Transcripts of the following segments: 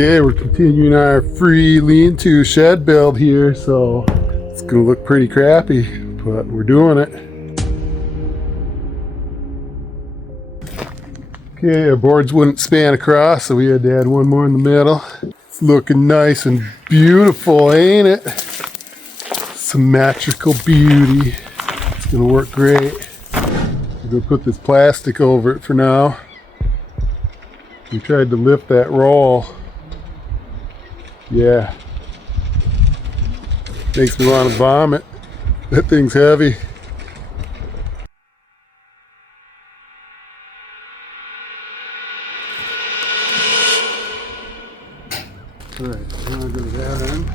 Okay, we're continuing our free lean-to shed build here, so it's gonna look pretty crappy, but we're doing it. Okay, our boards wouldn't span across, so we had to add one more in the middle. It's looking nice and beautiful, ain't it? Symmetrical beauty. It's gonna work great. I'm gonna put this plastic over it for now. We tried to lift that roll. Yeah. Makes me want to vomit. That thing's heavy. Alright, now I'm going to go to that end.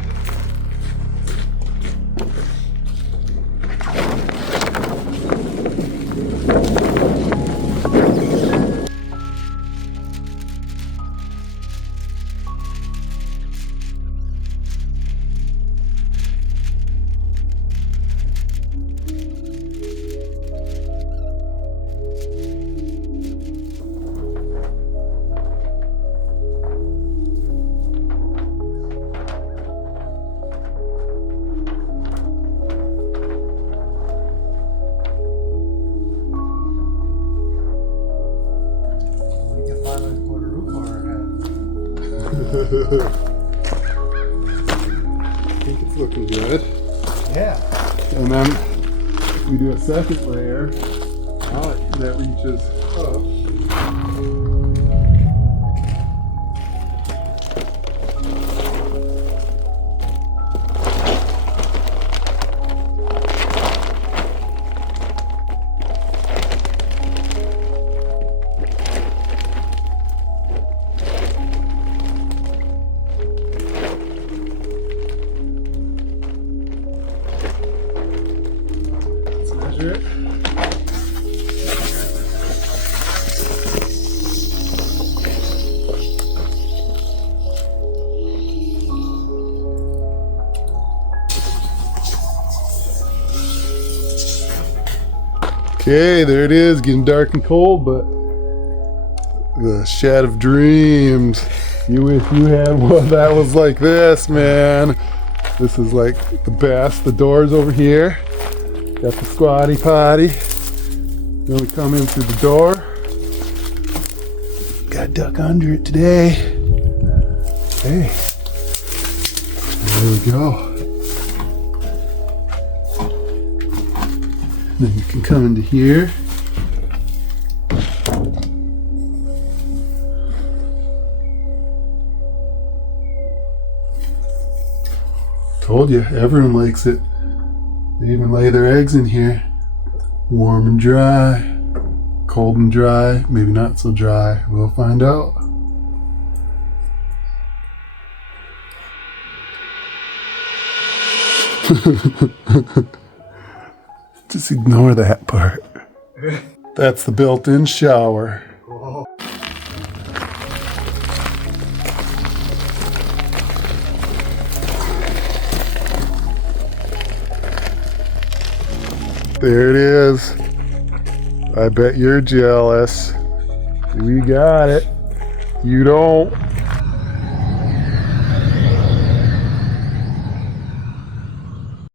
I think it's looking good. Yeah. And then we do a second layer that reaches up. Measure it. Okay, there it is, getting dark and cold, but the shed of dreams. You wish you had one that was like this, man. This is like the best. The door's over here. Got the squatty potty. Then we come in through the door. Gotta duck under it today. Hey. There we go. Then you can come into here. Told you, everyone likes it. They even lay their eggs in here. Warm and dry, cold and dry, maybe not so dry. We'll find out. Just ignore that part. That's the built-in shower. There it is. I bet you're jealous. We got it. You don't.